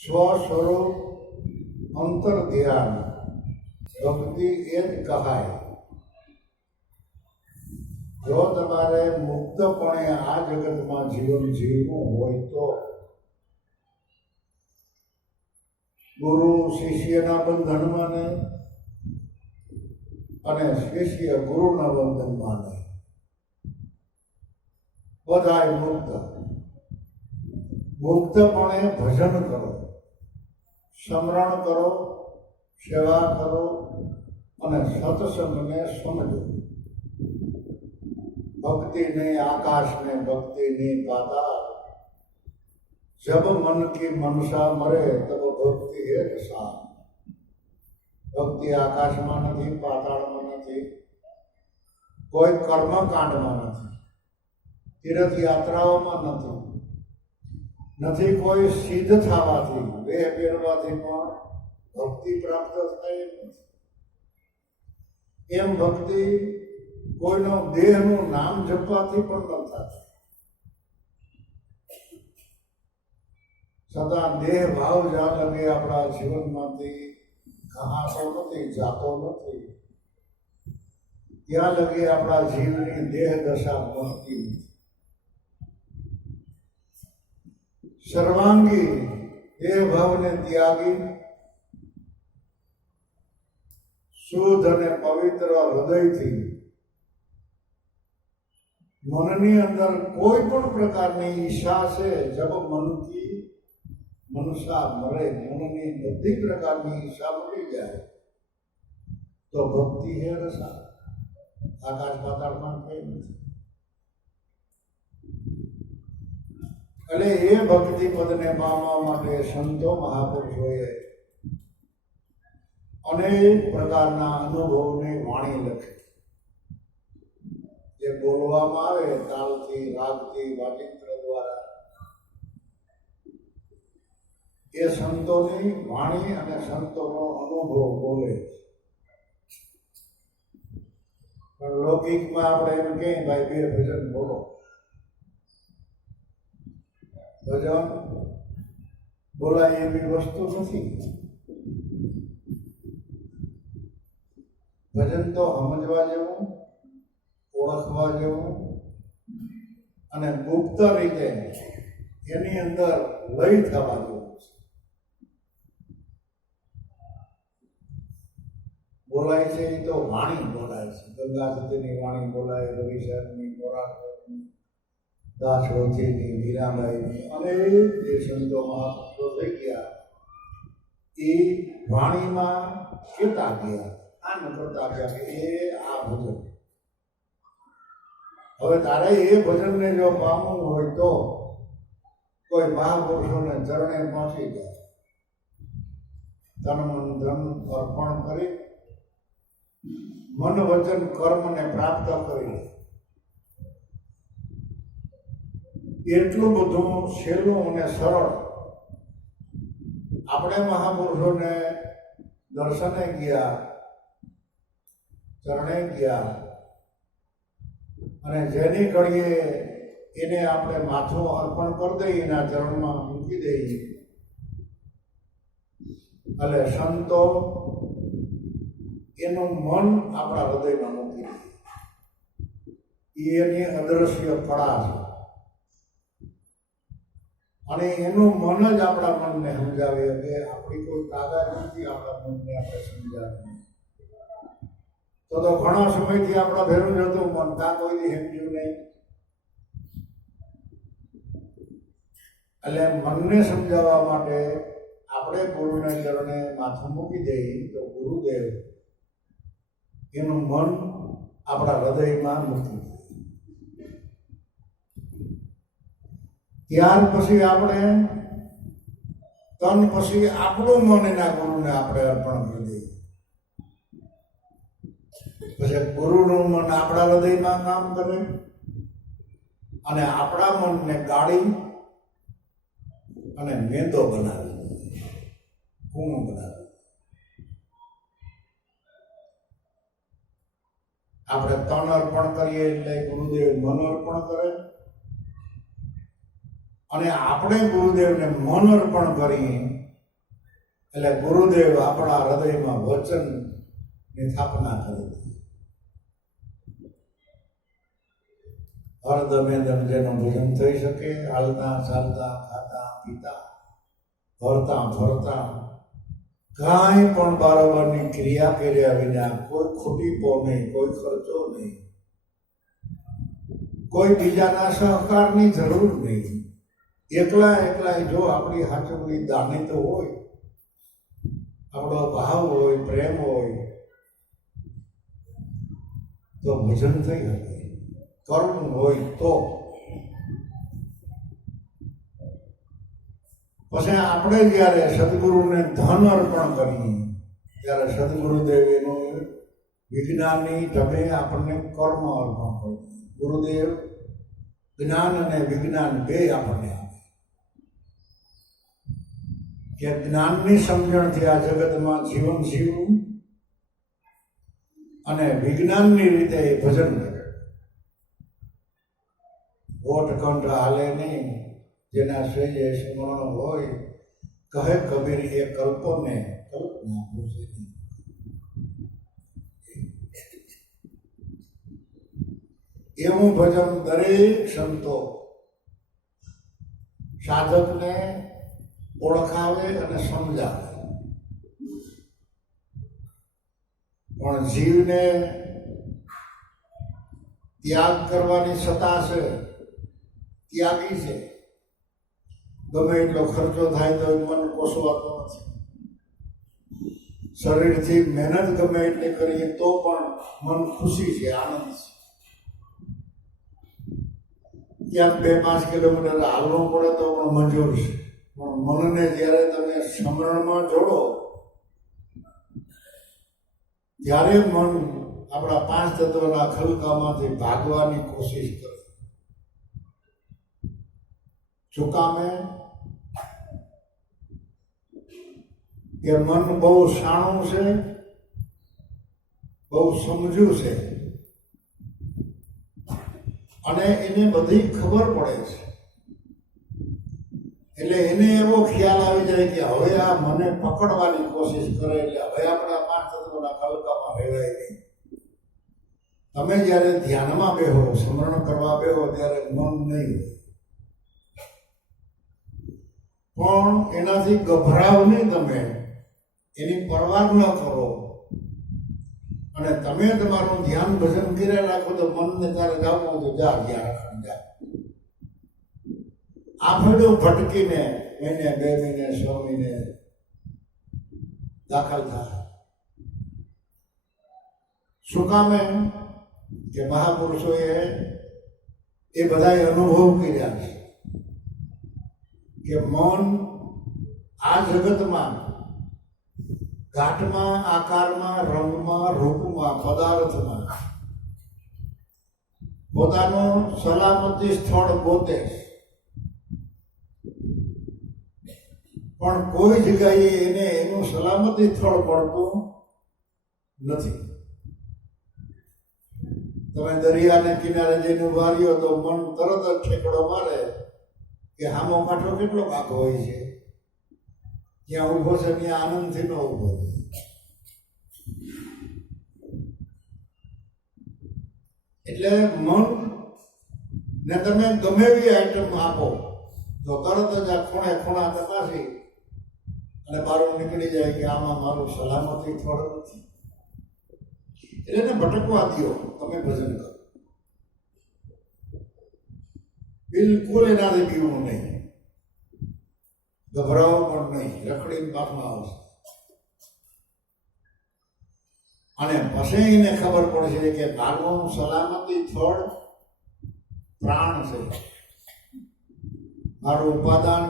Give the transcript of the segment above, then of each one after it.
સ્વસ્વરૂપ અંતર ધ્યાન ભક્તિ એ જ કહાય. જો તમારે મુક્તપણે આ જગતમાં જીવન જીવવું હોય તો ગુરુ શિષ્યના બંધનમાં નહીં અને શિષ્ય ગુરુના બંધનમાં નહીં. બધાય મુક્તપણે ભજન કરો, સ્મરણ કરો, સેવા કરો અને સત્સંગને સમજો. भक्ति नहीं आकाश में, भक्ति नहीं पाताल. जब मन की मनसा मरे तब भक्ति है रसा. भक्ति आकाश में नहीं, पाताल में नहीं, कोई कर्म कांड में नहीं, तीर्थ यात्राओं में नहीं, कोई सिद्ध थवाथी वे पेरवाथी पण भक्ति प्राप्त थाय नहीं. एम भक्ति કોઈનો દેહનું નામ જપવાથી પણ ન થાય. છતાં દેહ ભાવ જ્યાં લગે આપણા જીવનમાંથી ઘહાતો નથી, જાતો નથી, ત્યાં લગે આપણા જીવની દેહ દશા પહોંચતી નથી. સર્વાંગી દેહ ભાવને ત્યાગી શુદ્ધ અને પવિત્ર હૃદયથી मननी अंदर कोई पण प्रकारनी ईच्छा से जब मन की मनसा मरे, मननी बधी प्रकारनी ईच्छा मरी जाए तो भक्ति है रसा. आकाश पाताल में कई नहीं. એટલે એ ભક્તિ પદને પામવા માટે સંતો મહાપુરુષોએ અનેક પ્રકારના અનુભવની વાણી લખી. જે બોલવામાં આવે તાલથી, રાગથી, વાજિંત્ર દ્વારા, એ સંતોની વાણી અને સંતોનો અનુભવ બોલે. પણ લૌકિકમાં આપણે એમ કહીએ ભાઈ બે ભજન બોલો. ભજન બોલાય એવી વસ્તુ નથી. ભજન તો સમજવા જેવું, ઓળખવા જેવું અને ગુપ્ત રીતે એની અંદર લય થવા જેવું છે. બોલાય છે એ તો વાણી બોલાય છે. ગંગા સતીની વાણી બોલાય, રવિ સાહેબની, મોરારની, દાસરોથીની, મીરાબાઈની અનેક જે સંતો મહાપુરુષો થઈ ગયા એ વાણીમાં કહેતા ગયા, આ ન કરતા ગયા કે એ આ ભજન. હવે તારે એ ભજનને જો પામવું હોય તો કોઈ મહાપુરુષોને ચરણે પહોંચી જાય, તન મન ધન અર્પણ કરી મન વચન કર્મને પ્રાપ્ત કરી લે. એટલું બધું સહેલું અને સરળ. આપણે મહાપુરુષોને દર્શને ગયા, ચરણે ગયા અને જેની ઘડીએ એને આપણે માથું અર્પણ કરી દઈએ, એના ચરણમાં મૂકી દઈએ, એટલે સંતો એનું મન આપણા હૃદયમાં મૂકી દે. એની અદ્રશ્ય કળા છે અને એનું મન જ આપણા મનને સમજાવે કે આપણી કોઈ તાકાત નથી આપણા મનને આપણે સમજાવીએ. તો ઘણા સમયથી આપણા ભેરું જતું મન, તા કોઈ સમજ્યું નહીં. એટલે મનને સમજાવવા માટે આપણે ગુરુને ચરણે માથું મૂકી દઈએ તો ગુરુદેવ એનું મન આપણા હૃદયમાં મૂકી દે. ત્યાર પછી આપણે તન પછી આપણું મન એના ગુરુને આપણે અર્પણ કરી દઈએ. પછી ગુરુનું મન આપણા હૃદયમાં કામ કરે અને આપણા મનને ગાળી અને મેંદો બનાવી, કૂણું બનાવી. આપણે તન અર્પણ કરીએ એટલે ગુરુદેવ મન અર્પણ કરે અને આપણે ગુરુદેવને મન અર્પણ કરીએ એટલે ગુરુદેવ આપણા હૃદયમાં વચનની સ્થાપના કરી દીધી. હરદમે દમ જેનું ભજન થઈ શકે, હાલતા ચાલતા ખાતા પીતા ફરતા ફરતા કાંઈ પણ બારોબારની ક્રિયા કર્યા વિના કોઈ ખોટીપો નહીં, કોઈ ખર્ચો નહીં, કોઈ બીજાના સહકારની જરૂર નહીં. એકલા જો આપણી હાચવણી દાની તો હોય, આપણો ભાવ હોય, પ્રેમ હોય, તો ભજન થઈ શકે. કર્મ હોય તો પછી આપણે જ્યારે સદગુરુને ધન અર્પણ કરીએ ત્યારે સદગુરુદેવ એનું વિજ્ઞાનની તમે આપણને કર્મ અર્પણ કરો. ગુરુદેવ જ્ઞાન અને વિજ્ઞાન બે આપણને આપે કે જ્ઞાનની સમજણથી આ જગતમાં જીવન જીવવું અને વિજ્ઞાનની રીતે એ ભજન કરે. ઓટકંઠ હાલે નહીં, જેના શ્રેય સ્મરણ હોય, કહે કબીર એ કલ્પોને કલ્પના પૂછે નહીં. એવું ભજન દરેક સંતો સાધકને ઓળખાવે અને સમજાવે, પણ જીવને ત્યાગ કરવાની સત્તા છે, ત્યાગી છે. ગમે એટલો ખર્ચો થાય તો મન કોસવાતો નથી. શરીરથી મહેનત ગમે એટલી કરીએ તો પણ મન ખુશી છે, આનંદ છે. ક્યાંક 2-5 કિલોમીટર હાલવું પડે તો પણ મંજૂર છે, પણ મનને જ્યારે તમે સ્મરણમાં જોડો ત્યારે મન આપણા 5 તત્વના ખલકામાંથી ભાગવાની કોશિશ કરે. ચુકામે કે મન બહુ શાણું છે, બહુ સમજુ છે અને એને બધી ખબર પડે છે. એટલે એને એવો ખ્યાલ આવી જાય કે હવે આ મને પકડવાની કોશિશ કરે, એટલે હવે આપણા 5 તત્વના ખલકામાં રહેવાય નહીં. તમે જ્યારે ધ્યાનમાં બેહો, સ્મરણ કરવા બેહો ત્યારે મન નહીં હોય, પણ એનાથી ગભરાવ નહીં. તમે એની પરવાર ન કરો અને તમે તમારું ધ્યાન ભજન કર્યા રાખો તો મનને તારે જાવું તો જા, જ્યાં જા. આ ફેડું ભટકીને મહિને 2 મહિને 6 મહિને દાખલ થાય. શું કામે કે મહાપુરુષોએ એ બધા અનુભવ કર્યા છે કે મન આ જગતમાં ઘાટમાં, આકારમાં, રંગમાં, રૂપમાં, પદાર્થમાં પોતાનું સલામતી સ્થળ ગોતે, પણ કોઈ જગ્યાએ એને એનું સલામતી સ્થળ પડતું નથી. તમે દરિયાને કિનારે જઈને ઉભા રહ્યો તો મન તરત જ ઠેકડો મારે કે હામો કાંઠો કેટલો આખો હોય છે, જ્યાં ઊભો છે ત્યાં આનંદથી ન ઊભો. એટલે મન ને તમે ગમે એવી આઈટમ આપો તો તરત જ આ ખૂણે ખૂણા તપાસી અને બારું નીકળી જાય કે આમાં મારું સલામતી સ્થળ નથી. એટલે એને ભટકવા દો, તમે ભજન કરો. બિલકુલ એનાથી પીવું નહીં, ગભરાવો પણ નહીં, રખડીને પાછમાં આવશે. અને પછી એને ખબર પડશે કે મારું સલામતી સ્થળ પ્રાણ છે, મારું ઉપાદાન.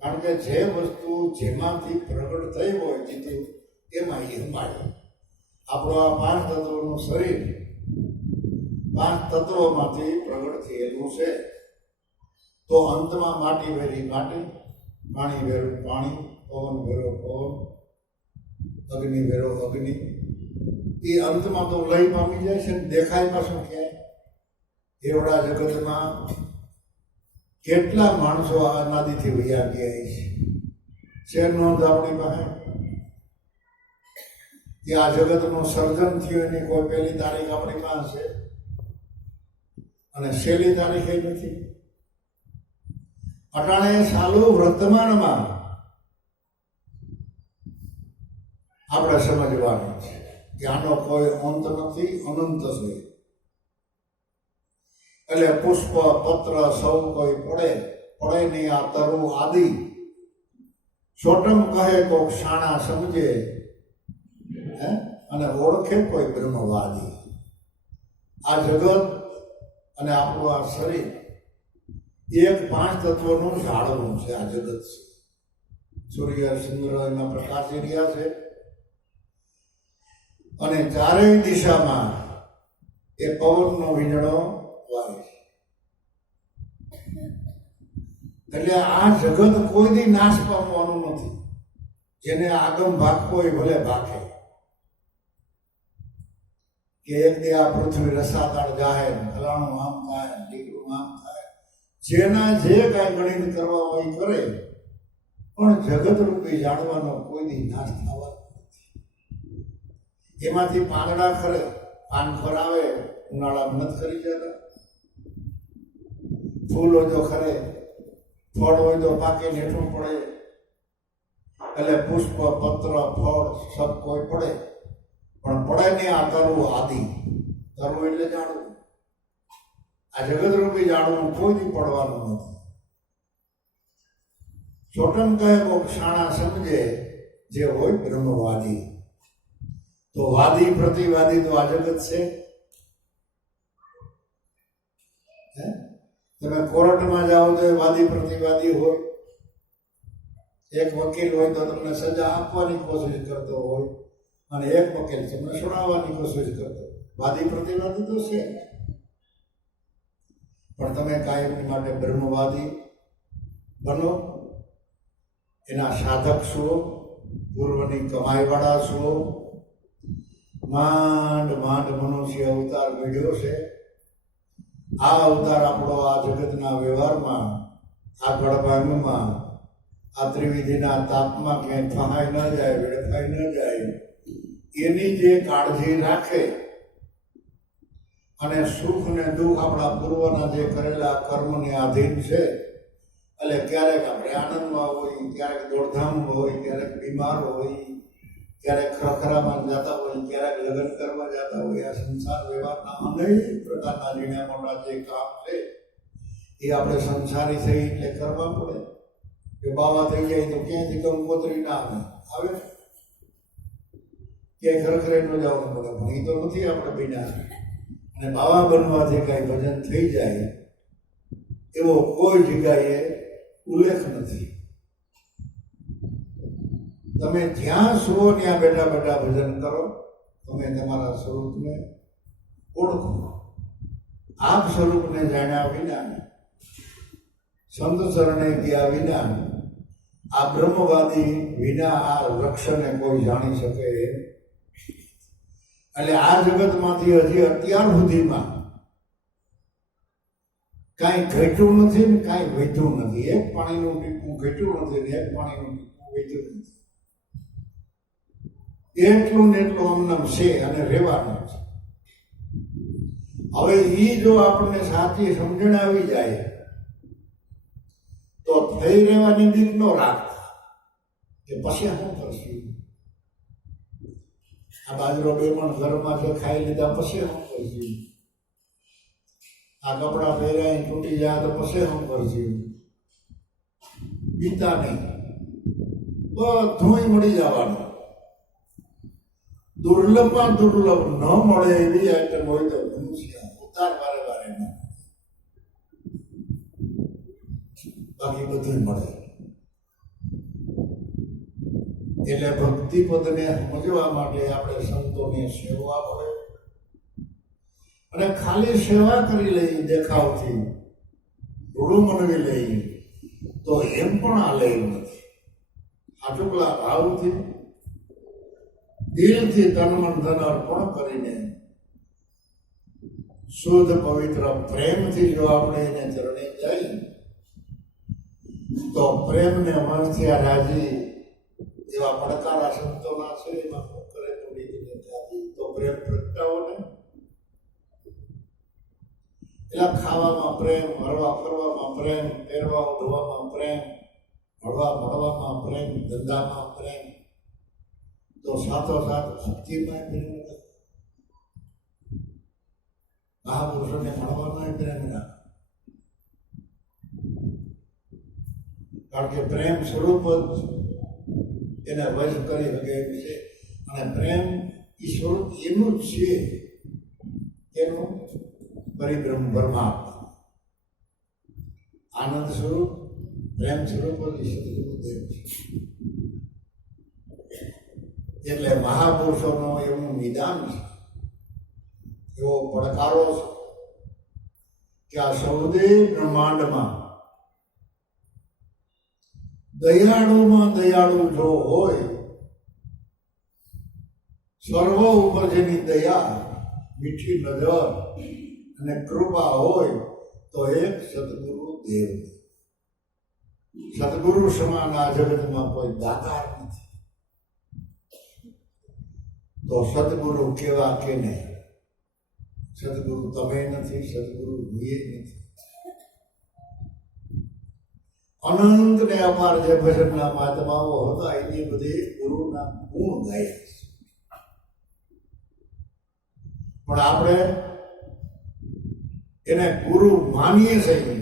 કારણ કે જે વસ્તુ જેમાંથી પ્રગટ થઈ હોય જીતું એમાં એ હમાય. આપણું આ 5 તત્વોનું શરીર 5 તત્વોમાંથી પ્રગટ થયેલું છે. તો અંતમાં માટી વેરી માટી, પાણી વેરું પાણી, પવન વેરો પવન, અગ્નિ વેરો અગ્નિ. એ અંતમાં તો લય પામી જાય છે ને દેખાય પાછું ક્યાંય. એવડા જગતમાં કેટલા માણસો અનાદિથી વૈયા ગયા છે, શેર નોંધ આપણી પાસે કે આ જગતનું સર્જન થયું એની કોઈ પહેલી તારીખ આપણી પાસે છે અને છેલ્લી તારીખ એ નથી. અટાણે સાલું વર્તમાનમાં આપણે સમજવાનું છે કે આનો કોઈ અંત નથી, અનંત છે. એટલે પુષ્પ પત્ર સૌ કોઈ પડે નહીં આ તરુ આદિ. સોટમ કહે કોક શાણા સમજે અને ઓળખે કોઈ બ્રહ્મવાદી. આ જગત અને આપણું આ શરીર એક 5 તત્વનું ઝાડવું છે. આ જગત છે. સૂર્ય ચંદ્ર એના પ્રકાશી રહ્યા છે અને ચારેય દિશામાં એ પવનનો વીજળો વાય છે. એટલે આ જગત કોઈ દી નાશ પામવાનું નથી. જેને આગમ ભાગવો એ ભલે ભાગે કે એક દી આ પૃથ્વી રસાતાળ જાહે, ફલાણું આમ થાય, દીકરું આમ થાય. જેના જે કાંઈ ગણિત કરવા હોય એ કરે, પણ જગત રૂપી જાણવાનો કોઈ દી નાશ થવાનો નથી. એમાંથી પાંદડા ખરે, પાન ખરાવે, ઉનાળામાં નથી ખરી જતા. ફૂલ હોય તો ખરે, ફળ હોય તો પાકે નેઠું પડે. એટલે પુષ્પ પત્ર ફળ સબ કોઈ પડે, પણ પડે ને આ તરવું આદિ. તરવું એટલે જાણવું. આ જગત રૂપી જાણવું કોઈ દી પડવાનું નથી. ચોટન કહે કોક શાણા સમજે જે હોય બ્રહ્મવાદી. તો વાદી પ્રતિવાદી તો આ જગત છે. તમે કોર્ટમાં જાઓ તો વાદી પ્રતિવાદી હોય. એક વકીલ હોય તો તમને સજા આપવાની કોશિશ કરતો હોય અને એક વકીલ તમને છોડાવવાની કોશિશ કરતો. વાદી પ્રતિવાદી તો છે, પણ તમે કાયમની માટે બ્રહ્મવાદી બનો. એના સાધક છો, પૂર્વની કમાઈવાળા છો. માંડ મનુષ્ય અવતાર મેળ્યો છે. આ અવતાર આપણો આ જગતના વ્યવહારમાં, આ ગળભાંગમાં, આ ત્રિવિધિના તાપમાં ક્યાંય ફહાઈ ન જાય, વેડફાઈ ન જાય, એની જે કાળજી રાખે અને સુખ ને દુઃખ આપણા પૂર્વના જે કરેલા કર્મને આધીન છે. એટલે ક્યારેક આપણે આનંદમાં હોય, ક્યારેક દોડધામ હોય, ક્યારેક બીમાર હોય, ક્યારેક ખરખરામાં જતા હોય, ક્યારેક લગ્ન કરવા જતા હોય. આ સંસાર વ્યવહારના અનેક પ્રકારના ઝીણા મોટા જે કામ છે એ આપણે સંસારી થઈ એટલે કરવા પડે. જો બાવા થઈ જાય તો ક્યાંયથી કંકોત્રી ના આવે, ક્યાંય ખરેખર ન જવાનું પડે. પણ એ તો નથી આપણે બીના. અને બાવા બનવાથી કાંઈ ભજન થઈ જાય એવો કોઈ જગ્યાએ ઉલ્લેખ નથી. તમે જ્યાં સુવો ત્યાં બેઠા બેઠા ભજન કરો. તમે તમારા સ્વરૂપને ઓળખો. આપ સ્વરૂપને જાણ્યા વિના, સંત શરણે ગયા વિના, આ બ્રહ્મવાદી વિના આ વૃક્ષને કોઈ જાણી શકે. એટલે આ જગતમાંથી હજી અત્યાર સુધીમાં કાંઈ ઘટ્યું નથી ને કાંઈ વધ્યું નથી. એક પાણીનું ટીપું ઘટ્યું નથી ને એક પાણીનું ટીપું વધ્યું નથી. એટલું ને એટલું આમનામ છે અને રહેવાનું છે. હવે એ જો આપણને સાચી સમજણ આવી જાય તો થઈ રહેવાની બીક ન રાખતા કે પછી શું કરશું. આ બાજરો 2 મણ ઘરમાં છે, ખાઈ લીધા પછી શું કરશું. આ કપડા પહેરાય તૂટી જાય તો પછી શું કરશું. બીતા નહીં, બધું મળી જવાનું. દુર્લભમાં દુર્લભ ન મળે એવી આઈટમ હોય તો મનુષ્ય ઉતાર વારે ન, બાકી બધું મળે. એટલે ભક્તિ પદને સમજવા માટે આપણે સંતોની સેવા પડે. અને ખાલી સેવા કરી લઈ દેખાવથી, રૂડું મનવી લઈ તો એમ પણ આ લઈ નથી. આટલા ભાવથી, દિલથી તન મન ધન અર્પણ કરીને, શુદ્ધ પવિત્ર પ્રેમથી જો આપણે એને ચરણે જઈએ તો પ્રેમને મનથી રાજી એવા પડકારા સંતોના છે, એમાં કરે થોડી ત્યાંથી તો પ્રેમ પ્રગટાવો ને. એટલે ખાવામાં પ્રેમ, હરવા ફરવામાં પ્રેમ, પહેરવા ઓઢવામાં પ્રેમ, હળવા મળવામાં પ્રેમ, ધંધામાં પ્રેમ, તો સાથોસાથ ભક્તિમાં પ્રેમ રાખો. મહાપુરુષોને મળવામાં પ્રેમ રાખો. કારણ કે પ્રેમ સ્વરૂપ જ એને વશ કરી શકે એમ છે. અને પ્રેમ એ સ્વરૂપ એનું જ છે, એનું પરિબ્રહ્મ પરમાત્મા આનંદ સ્વરૂપ, પ્રેમ સ્વરૂપ જ સદગુરુદેવ છે. એટલે મહાપુરુષોનો એવું નિદાન છે, એવો પડકારો છે કે આ સૌદે બ્રહ્માંડમાં દયાળુમાં દયાળુ જો હોય, સર્વ ઉપર જેની દયા, મીઠી નજર અને કૃપા હોય તો એક સદગુરુ દેવ. સદગુરુ સમાન આ જગતમાં કોઈ દાતાર નથી. તો સદગુરુ કેવા કે નહીં? સદગુરુ તમે નથી, સદગુરુ હું નથી. અનંત ને અપાર જે ભજનના મહાત્માઓ હતા એની બધી ગુરુના ગુણ ગાયા છે. પણ આપણે એને ગુરુ માનીએ છીએ,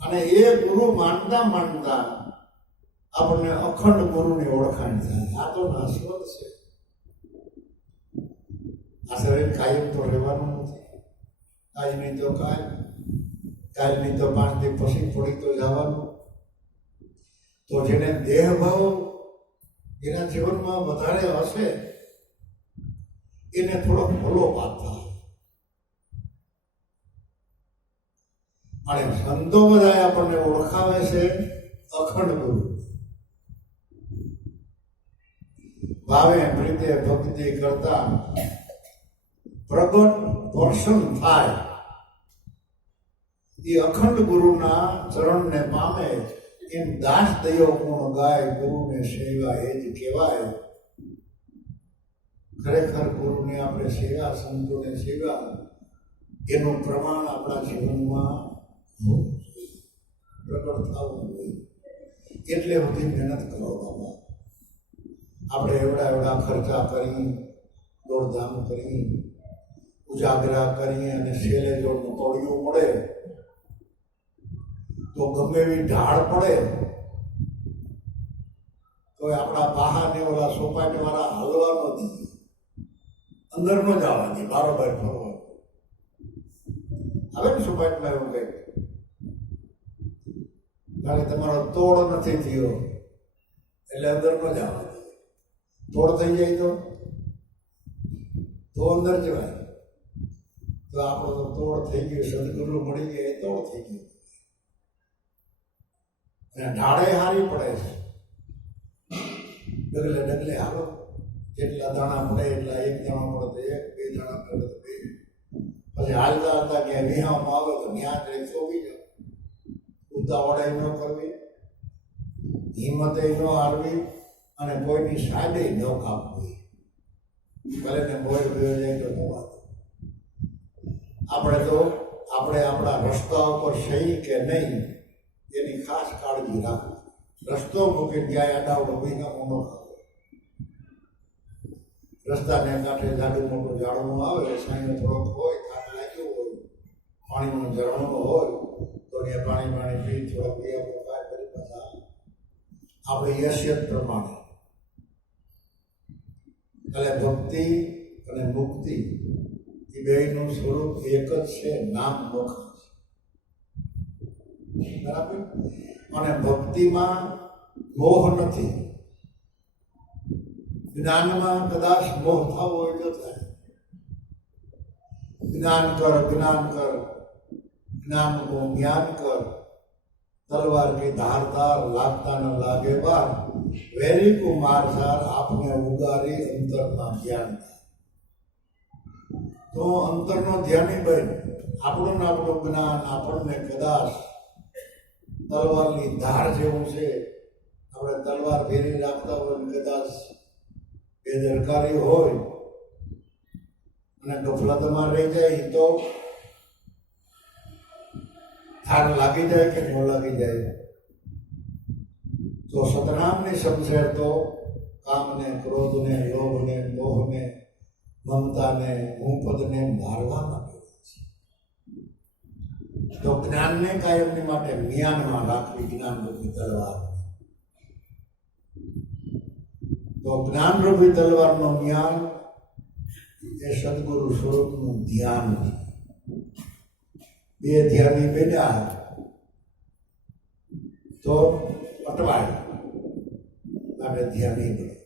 અને એ ગુરુ માનતા માનતા આપણને અખંડ ગુરુની ઓળખાણ થાય. આ તો નાશવત છે. આ શરીર કાયમ તો રહેવાનું નથી. કાંઈ નહીં તો કાંઈ નહીં તો 5 દિવસ પછી પડી તો જવાનું. તો જેને દેહ ભાવ એના જીવનમાં વધારે હશે એને થોડોક ભલો પાતા. અને સંતો બધા આપણને ઓળખાવે છે અખંડ ગુરુ. ભાવે પ્રીતે ભક્તિ કરતા પ્રગટ દર્શન થાય એ અખંડ ગુરુના ચરણને પામે. એમ દાસ દયો ગુણ ગાય, ગુરુને સેવા એ જ કહેવાય. ખરેખર ગુરુને આપણે સેવા, સંતોને સેવા, એનું પ્રમાણ આપણા જીવનમાં પ્રગટ થવું જોઈએ. એટલે બધી મહેનત કરો બાબા. આપણે એવડા ખર્ચા કરી, દોડધામ કરી, ઉજાગરા કરી, અને છેલ્લે જો તોડિયું મળે તો ગમે એવી ઢાળ પડે તો આપણા બહાને ઓલા સોપાટી વાળા હાલવાનો નથી, અંદર ન જવાની, બારોબાર ફરવાનું. હવે ને સોપાટીમાં એવું કંઈક, કારણ કે તમારો તોડ નથી થયો એટલે અંદર ન જવાનું. તોડ થઈ જાય તો અંદર જવાય. તો આપણો તો તોડ થઈ ગયો, સદગુરુ મળી ગયા એ તોડ થઈ ગયો. અને ઢાળે હારી પડે છે. ડગલે ડગલે હાલો, જેટલા દાણા પડે એટલા, 1 દાણો પડે તો 1, 2 દાણા પડે તો 2. પછી હાલતા હાલતા ક્યાંય વિહામાં આવે તો ત્યાં જ સોવી જાવ. ઉતાવળે ન કરવી, હિંમતે ન હારવી, અને કોઈની સાડે ન કાપવી. ભલે ને મોય ગયો જાય તો મોવા. આપણે આપણા રસ્તા ઉપર સહી કે નહીં એની ખાસ કાળજી રાખવી. રસ્તો મૂકીને ક્યાંય અડાવડો વિહામો ન ખાવો. રસ્તાને કાંઠે જાડું મોટું ઝાડવું આવે, સાંઈનો થોડોક હોય, થાક લાગ્યો હોય, પાણીનો ઝરણો હોય તો ત્યાં પાણી પી થોડોક વિહામો ખાય, કરી પાછા આપણી યશિયત પ્રમાણે. એટલે ભક્તિ અને મુક્તિ એ બેયનું સ્વરૂપ એક જ છે, નામ મોખા. બરાબર? અને ભક્તિમાં મોહ નથી. જ્ઞાનમાં કદાચ મોહ થવો હોય તો થાય. જ્ઞાન કર, જ્ઞાન કર, જ્ઞાન કો જ્ઞાન કર, તલવાર की धारदार लागता न लागे बार, વેરી કો મારસાર આપને ઉગારી અંતરના ધ્યાન. તો અંતરનો ધ્યાની બન. આપણું જ્ઞાન આપણને કદાચ તલવારની ધાર જેવું છે, આપણે તલવાર ફેરી રાખતા હોય ને કદાચ બેદરકારી હોય અને ગફલતમાં રહી જાય તો થાક લાગી જાય કે ન લાગી જાય. તો સતનામની સમજણ તો કામને, ક્રોધને, લોભને, મોહને, મમતાને, હું-પદને મારવા માંગે છે. તો જ્ઞાનને કાયમની માટે જ્ઞાનમાં રાખવી, જ્ઞાનરૂપી તલવાર. તો જ્ઞાનરૂપી તલવારનો જ્ઞાન એ સદગુરુ સ્વરૂપનું ધ્યાન. બે ધ્યાની બેઠા તો અટવાય અને ધ્યાની બને.